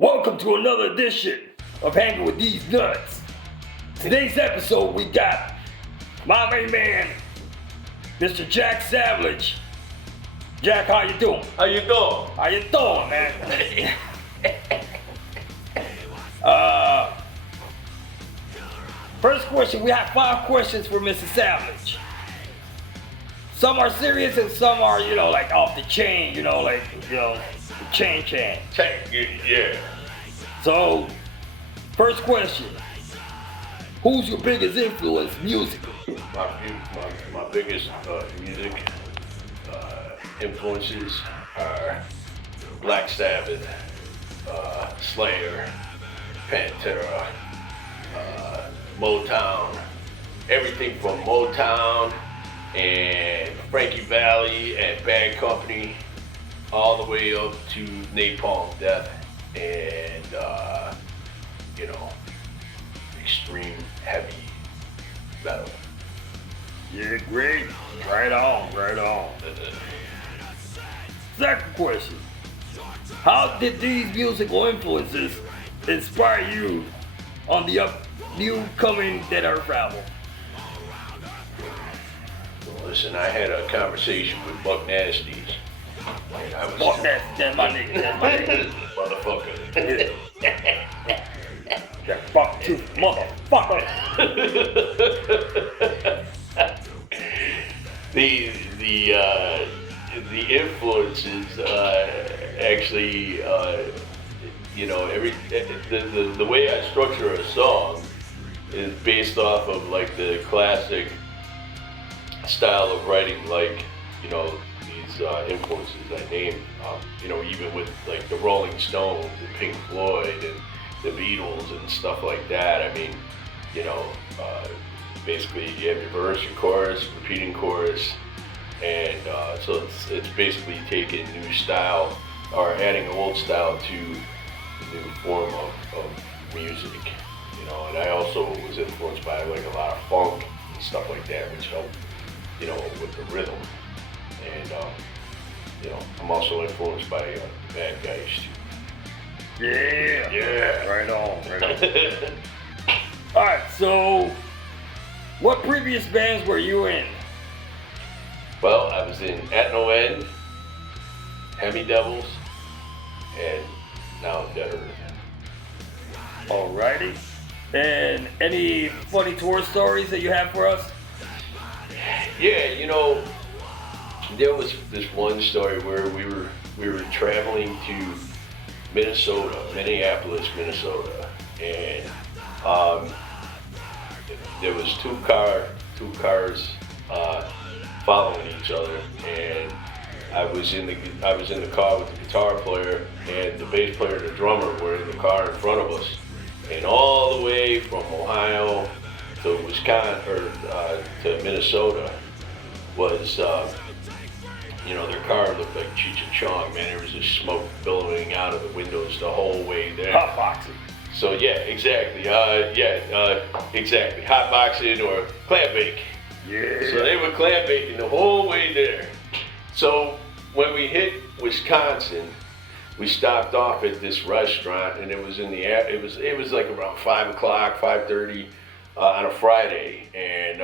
Welcome to another edition of Hanging with These Nuts. Today's episode we got my main man, Mr. Jack Savage. Jack, how you doing? How you doing? How you doing, man? First question, we have 5 questions for Mr. Savage. Some are serious and some are, like off the chain, chain. Yeah. So, first question, who's your biggest influence musically? My biggest music influences are Black Sabbath, Slayer, Pantera, Motown, everything from Motown and Frankie Valli and Bad Company, all the way up to Napalm Death and extreme heavy metal. Yeah, great. Right on. Second question, how did these musical influences inspire you on the upcoming Dead Earth album? Well, listen, I had a conversation with Buck Nasty's. Fuck that's my nigga. Motherfucker. That fuck you, motherfucker. The influences actually the way I structure a song is based off of like the classic style of writing, like these influences I named, even with like the Rolling Stones and Pink Floyd and the Beatles and stuff like that. I mean, basically you have your verse, your chorus, repeating chorus, and so it's basically taking new style or adding old style to a new form of music, and I also was influenced by like a lot of funk and stuff like that, which helped, with the rhythm, and I'm also influenced by Bad Guys too. Yeah. Right on. Alright, so what previous bands were you in? Well, I was in At No End, Hemi Devils, and now Dead Earth. Alrighty. And any funny tour stories that you have for us? Yeah, there was this one story where we were traveling to Minneapolis, Minnesota, and there was two cars following each other, and I was in the car with the guitar player, and the bass player and the drummer were in the car in front of us, and all the way from Ohio to Wisconsin or to Minnesota was their car looked like Cheech and Chong, man. There was just smoke billowing out of the windows the whole way there. Hotboxing. So yeah, exactly. Exactly. Hotboxing or clam bake. Yeah. So they were clam baking the whole way there. So when we hit Wisconsin, we stopped off at this restaurant, and it was it was like around 5 o'clock, 5:30 on a Friday, and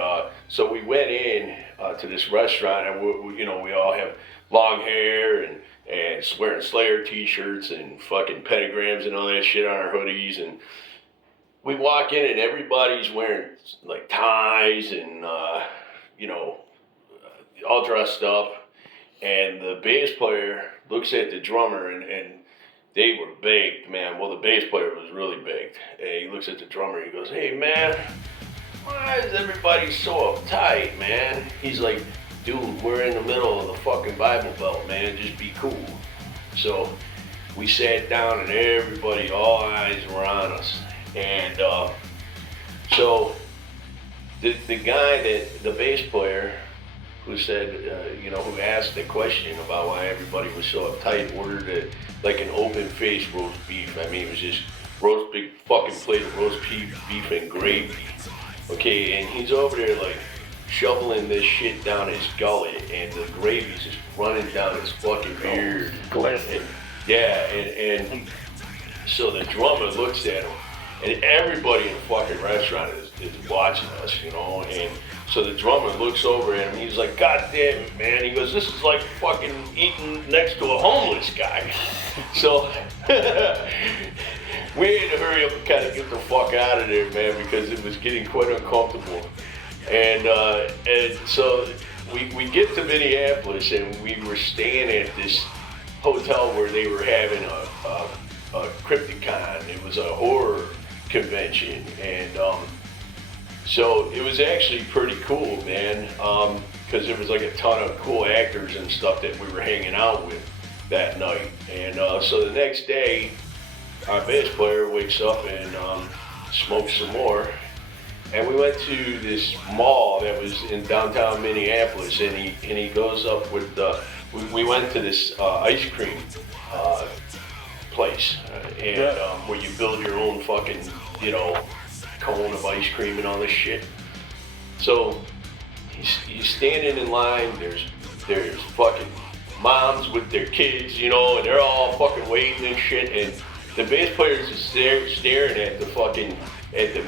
so we went in to this restaurant, and we all have long hair and wearing Slayer t-shirts and fucking pentagrams and all that shit on our hoodies, and we walk in and everybody's wearing like ties and all dressed up, and the bass player looks at the drummer and they were baked, man. Well, the bass player was really baked, and he looks at the drummer and he goes, "Hey man, why is everybody so uptight, man?" He's like, "Dude, we're in the middle of the fucking Bible Belt, man. Just be cool." So we sat down and everybody, all eyes were on us. And so the guy, the bass player, who said, who asked the question about why everybody was so uptight, ordered like an open-faced roast beef. I mean, it was just big fucking plate of roast beef and gravy. Okay, and he's over there like shoveling this shit down his gullet, and the gravy's just running down his fucking beard. Glistening. Yeah, and So the drummer looks at him, and everybody in the fucking restaurant is watching us, you know. And so the drummer looks over at him. He's like, "God damn it, man!" He goes, "This is like fucking eating next to a homeless guy." So we had to hurry up and kind of get the fuck out of there, man, because it was getting quite uncomfortable. And so we get to Minneapolis, and we were staying at this hotel where they were having a Crypticon. It was a horror convention, and so it was actually pretty cool, man, because there was like a ton of cool actors and stuff that we were hanging out with that night. And so the next day, our bass player wakes up and smokes some more. And we went to this mall that was in downtown Minneapolis, and he goes up with, we went to this ice cream place, where you build your own fucking, you know, cone of ice cream and all this shit. So he's standing in line, there's fucking moms with their kids, you know, and they're all fucking waiting and shit, and the bass player's just staring at the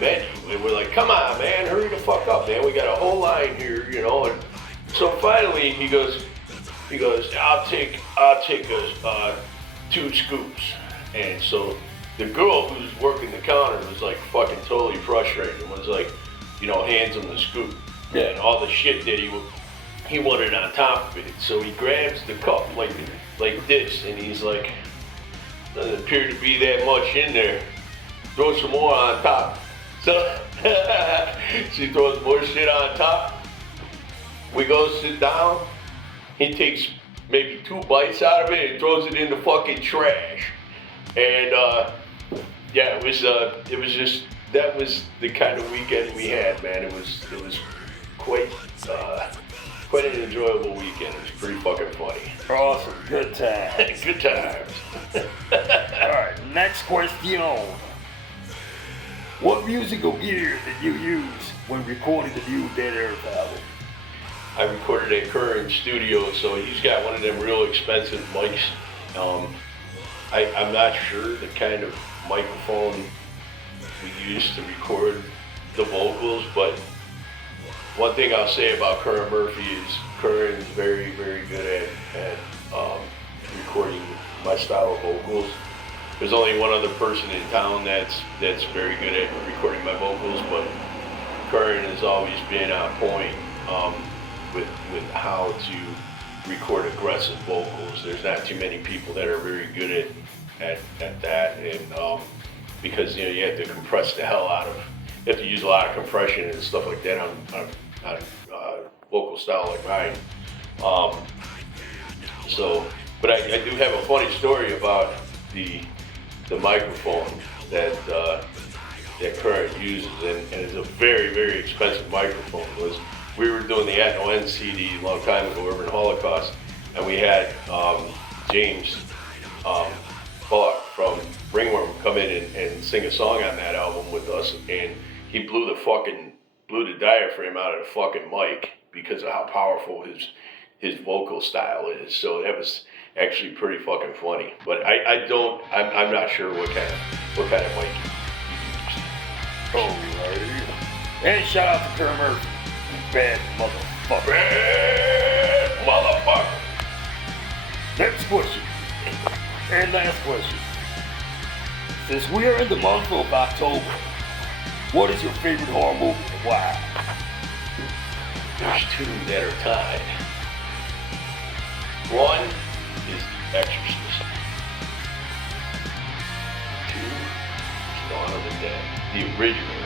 menu, and we're like, "Come on, man, hurry the fuck up, man, we got a whole line here, you know." And so finally he goes, I'll take us 2 scoops. And so the girl who's working the counter was like fucking totally frustrated and was like, you know, hands him the scoop. Yeah. And all the shit that he wanted on top of it. So he grabs the cup like this, and he's like, doesn't appear to be that much in there. Throw some more on top. So she throws more shit on top. We go sit down. He takes maybe 2 bites out of it and throws it in the fucking trash. And yeah, it was just, that was the kind of weekend we had, man. It was quite an enjoyable weekend. It was pretty fucking funny. Awesome. Good time. Good times. Alright, next question. What musical gear did you use when recording the new Dead Earth album? I recorded at Curran Studio, so he's got one of them real expensive mics. I'm not sure the kind of microphone we used to record the vocals, but one thing I'll say about Curran Murphy is Curran's very, very good at recording my style of vocals. There's only one other person in town that's very good at recording my vocals, but Curran has always been on point with how to record aggressive vocals. There's not too many people that are very good at that, and because you know you have to compress the hell out of, you have to use a lot of compression and stuff like that on vocal style like mine. But I do have a funny story about the microphone that Curran uses, and it's a very, very expensive microphone. We were doing the At No End CD a long time ago, Urban Holocaust, and we had James Bullock from Ringworm come in and sing a song on that album with us, and he blew the diaphragm out of the fucking mic because of how powerful his vocal style is. So that was actually pretty fucking funny. But I'm not sure what kind of mic you use. Alright. And shout out to Curran Murphy. Bad motherfucker. Bad motherfucker. Next question. And last question. Since we are in the month of October, what is your favorite horror movie and why? There's 2 that are tied. One is Exorcist. 2 is Dawn of the Dead, the original.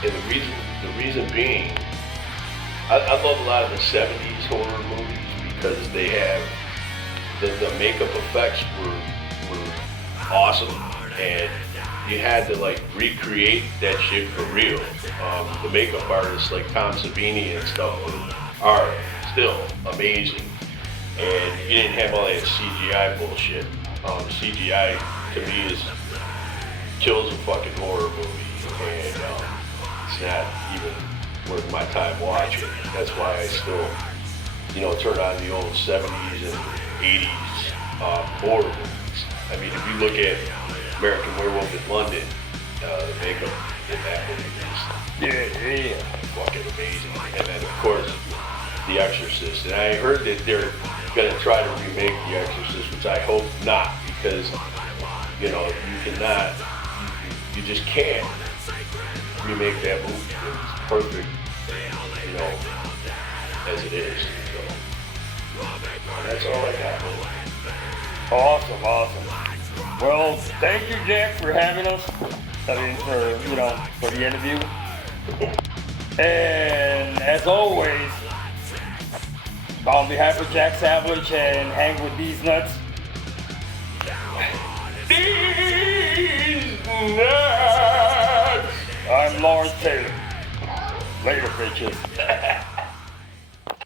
And the reason being, I love a lot of the 70s horror movies because they have, the makeup effects were awesome, and you had to like recreate that shit for real. The makeup artists like Tom Savini and stuff are still amazing, and you didn't have all that CGI bullshit. CGI to me kills a fucking horror movie, and it's not even worth my time watching. That's why I still, turn on the old 70s and 80s horror movies. I mean, if you look at American Werewolf in London. The makeup in that movie is fucking amazing. And then of course, The Exorcist. And I heard that they're gonna try to remake The Exorcist, which I hope not, because you know you cannot, you just can't remake that movie. It's perfect, you know, as it is. So that's all I got. Awesome, awesome. Well, thank you, Jack, for having us. I mean, for the interview. And as always, on behalf of Jack Savage and Hang with These Nuts, These nuts! I'm Lawrence Taylor. Later, bitches.